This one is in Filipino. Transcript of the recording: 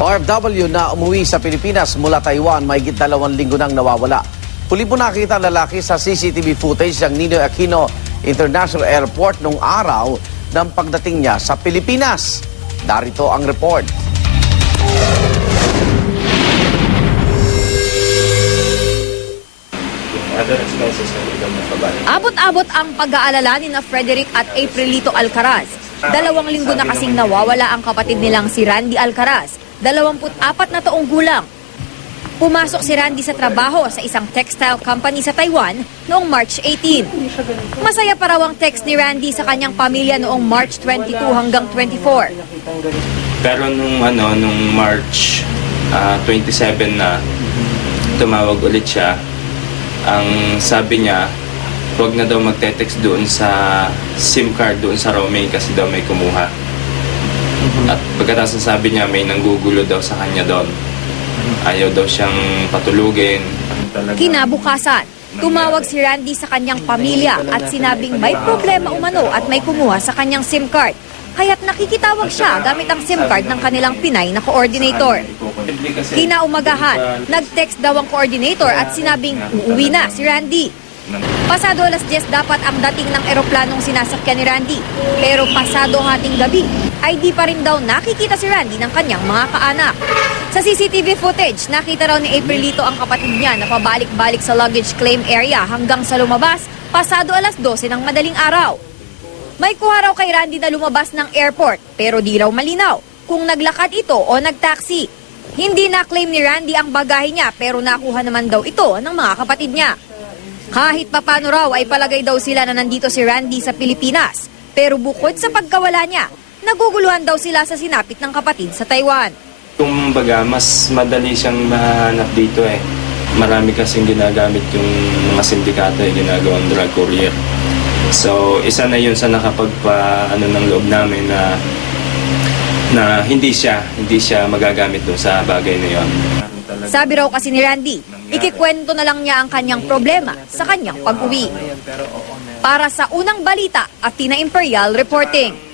OFW na umuwi sa Pilipinas mula Taiwan, mahigit 2 linggo nang nawawala. Huli po nakita ang lalaki sa CCTV footage ng Ninoy Aquino International Airport noong araw ng pagdating niya sa Pilipinas. Darito ang report. Abot-abot ang pag-aalala ni na Frederick at Aprilito Alcaraz. 2 linggo na kasing nawawala ang kapatid nilang si Randy Alcaraz, 24 na taong gulang. Pumasok si Randy sa trabaho sa isang textile company sa Taiwan noong March 18. Masaya pa raw ang text ni Randy sa kanyang pamilya noong March 22 hanggang 24. Pero nung March 27 na tumawag ulit siya, ang sabi niya, huwag na daw magte-text doon sa SIM card doon sa roaming kasi daw may kumuha. At pagkatapos sabi niya, may nanggugulo daw sa kanya doon. Ayaw daw siyang patulugin. Kinabukasan, tumawag si Randy sa kanyang pamilya at sinabing may problema umano at may kumuha sa kanyang SIM card. Kaya't nakikitawag siya gamit ang SIM card ng kanilang Pinay na coordinator. Kinaumagahan, nag-text daw ang coordinator at sinabing uuwi na si Randy. Pasado 10:00 dapat ang dating ng eroplanong sinasakyan ni Randy. Pero pasado hating gabi ay di pa rin daw nakikita si Randy ng kanyang mga kaanak. Sa CCTV footage, nakita raw ni Aprilito ang kapatid niya na pabalik-balik sa luggage claim area hanggang sa lumabas pasado 12:00 ng madaling araw. May kuha raw kay Randy na lumabas ng airport pero di raw malinaw kung naglakad ito o nagtaksi. Hindi na-claim ni Randy ang bagahe niya pero nakuha naman daw ito ng mga kapatid niya. Kahit papano raw ay palagay daw sila na nandito si Randy sa Pilipinas. Pero bukod sa pagkawala niya, naguguluhan daw sila sa sinapit ng kapatid sa Taiwan. Kumbaga, mas madali siyang mahanap dito eh. Marami kasing ginagamit yung mga sindikato eh, ginagawang drug courier. So, isa na yun sa nakapagpa-ano ng loob namin na hindi siya magagamit doon sa bagay na yun. Sabi raw kasi ni Randy, ikikwento na lang niya ang kanyang problema sa kanyang pag-uwi. Para sa Unang Balita at Tina Imperial reporting.